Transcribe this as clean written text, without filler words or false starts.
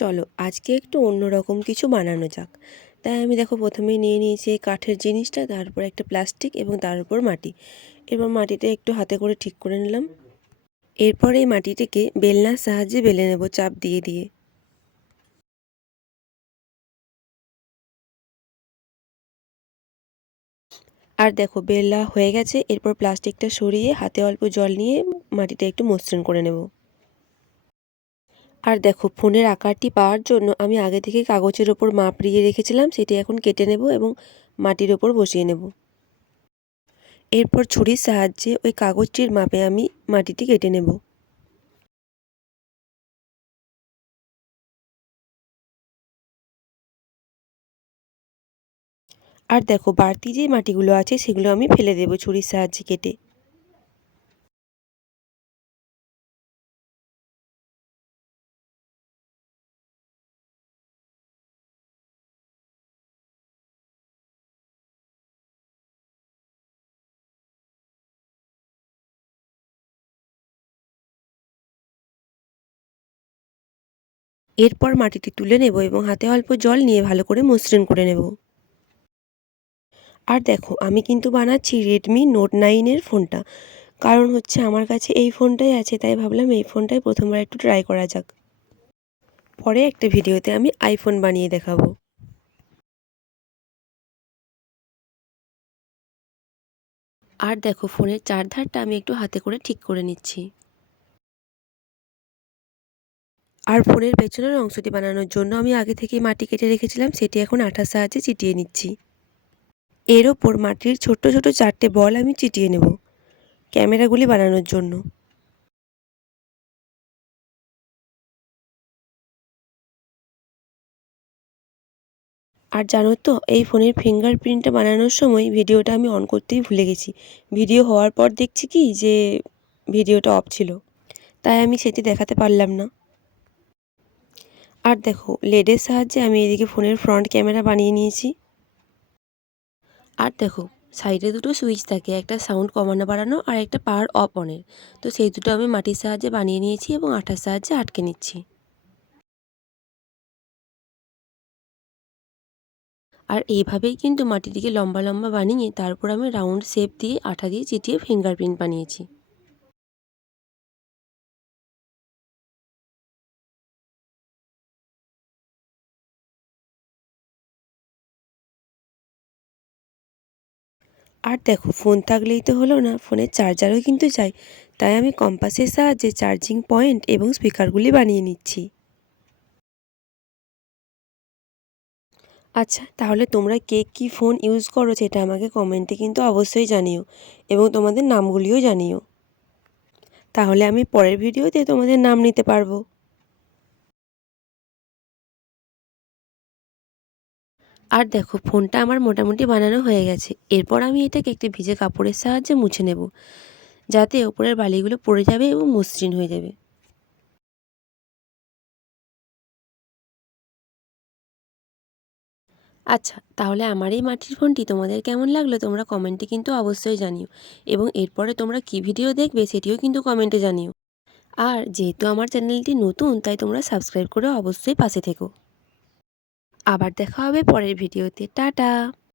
চলো আজকে একটু অন্যরকম কিছু বানানো যাক। তাই আমি দেখো প্রথমেই নিয়ে নিয়েছি এই কাঠের জিনিসটা, তারপর একটা প্লাস্টিক এবং তার উপর মাটি। এবার মাটিটা একটু হাতে করে ঠিক করে নিলাম। এরপর এই মাটিটাকে বেলনার সাহায্যে বেলে নেব চাপ দিয়ে দিয়ে। আর দেখো বেলা হয়ে গেছে। এরপর প্লাস্টিকটা সরিয়ে হাতে অল্প জল নিয়ে মাটিটা একটু মসৃণ করে নেব। আর দেখো ফোনের আকারটি পাওয়ার জন্য আমি আগে থেকে কাগজের ওপর মাপ দিয়ে রেখেছিলাম, সেটি এখন কেটে নেব এবং মাটির ওপর বসিয়ে নেব। এরপর ছুরির সাহায্যে ওই কাগজটির মাপে আমি মাটিটি কেটে নেব। আর দেখো বাড়তি যে মাটিগুলো আছে সেগুলো আমি ফেলে দেব ছুরির সাহায্যে কেটে। এরপর মাটিটি তুলে নেব এবং হাতে অল্প জল নিয়ে ভালো করে মসৃণ করে নেব। আর দেখো আমি কিন্তু বানাচ্ছি রেডমি নোট 9 ফোনটা, কারণ হচ্ছে আমার কাছে এই ফোনটাই আছে, তাই ভাবলাম এই ফোনটাই প্রথমবার একটু ট্রাই করা যাক। পরে একটা ভিডিওতে আমি আইফোন বানিয়ে দেখাবো। আর দেখো ফোনের চারধারটা আমি একটু হাতে করে ঠিক করে নিচ্ছি। আর ফোনের পেছনের অংশটি বানানোর জন্য আমি আগে থেকেই মাটি কেটে রেখেছিলাম, সেটি এখন আঠার সাহায্যে চিটিয়ে নিচ্ছি। এর ওপর মাটির ছোট্ট ছোট 4টে বল আমি চিটিয়ে নেব ক্যামেরাগুলি বানানোর জন্য। আর জানো তো এই ফোনের ফিঙ্গারপ্রিন্টটা বানানোর সময় ভিডিওটা আমি অন করতেই ভুলে গেছি। ভিডিও হওয়ার পর দেখছি কি যে ভিডিওটা অফ ছিল, তাই আমি সেটি দেখাতে পারলাম না। আর দেখো লেডের সাহায্যে আমি এদিকে ফোনের ফ্রন্ট ক্যামেরা বানিয়ে নিয়েছি। আর দেখো সাইডে দুটো সুইচ থাকে, একটা সাউন্ড কমানো বাড়ানো আর একটা পাওয়ার অফ অনের। তো সেই দুটো আমি মাটির সাহায্যে বানিয়ে নিয়েছি এবং আঠার সাহায্যে আটকে নিচ্ছি। আর এইভাবেই কিন্তু মাটিটিকে লম্বা লম্বা বানিয়ে তারপর আমি রাউন্ড শেপ দিয়ে আঠা দিয়ে চিটিয়ে ফিঙ্গারপ্রিন্ট বানিয়েছি। আর দেখো ফোন থাকলেই তো হলো না, ফোনের চার্জারও কিন্তু চাই। তাই আমি কম্পাসের সাহায্যে চার্জিং পয়েন্ট এবং স্পিকারগুলি বানিয়ে নিচ্ছি। আচ্ছা তাহলে তোমরা কে কী ফোন ইউজ করো সেটা আমাকে কমেন্টে কিন্তু অবশ্যই জানিও এবং তোমাদের নামগুলিও জানিও। তাহলে আমি পরের ভিডিওতে তোমাদের নাম নিতে পারবো। আর দেখো ফোনটা আমার মোটামুটি বানানো হয়ে গেছে। এরপর আমি এটাকে একটি ভিজে কাপড়ের সাহায্যে মুছে নেব, যাতে ওপরের বালিগুলো পড়ে যাবে এবং মসৃণ হয়ে যাবে। আচ্ছা তাহলে আমার এই মাটির ফোনটি তোমাদের কেমন লাগলো তোমরা কমেন্টে কিন্তু অবশ্যই জানিও এবং এরপরে তোমরা কী ভিডিও দেখবে সেটিও কিন্তু কমেন্টে জানিও। আর যেহেতু আমার চ্যানেলটি নতুন তাই তোমরা সাবস্ক্রাইব করে অবশ্যই পাশে থেকো। আবার দেখা হবে পরের ভিডিওতে। টাটা।